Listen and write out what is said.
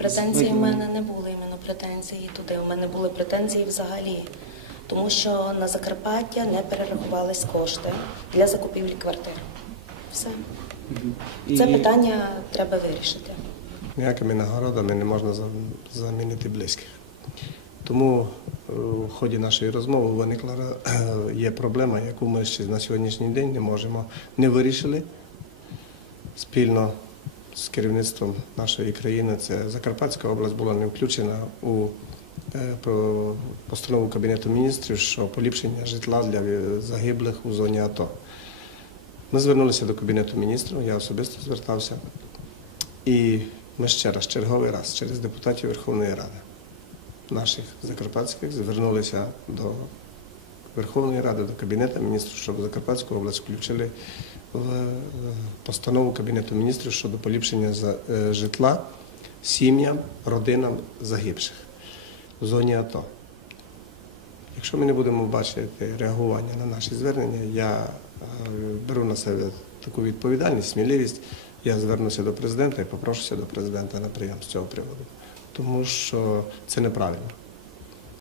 Претензії в мене не були іменно претензії туди. У мене були претензії взагалі, тому що на Закарпаття не перерахувались кошти для закупівлі квартир. Все. Це питання треба вирішити. Ніякими нагородами не можна замінити близьких. Тому е, в ході нашої розмови виникла е, є проблема, яку ми ще на сьогоднішній день не можемо не вирішили спільно з керівництвом нашої країни. Це Закарпатська область була не включена у е, постанову Кабінету міністрів, що поліпшення житла для е, загиблих у зоні АТО. Ми звернулися до Кабінету міністрів, я особисто звертався. І ми ще раз, черговий раз, через депутатів Верховної Ради, наших закарпатських, звернулися до Верховної Ради, до Кабінету міністрів, щоб Закарпатську область включили постанову Кабінету міністрів щодо поліпшення е, житла сім'ям, родинам загибших в зоні АТО. Якщо ми не будемо бачити реагування на наші звернення, я е, беру на себе таку відповідальність, сміливість. Я звернуся до президента і попрошуся до президента на прийом з цього приводу, тому що це неправильно.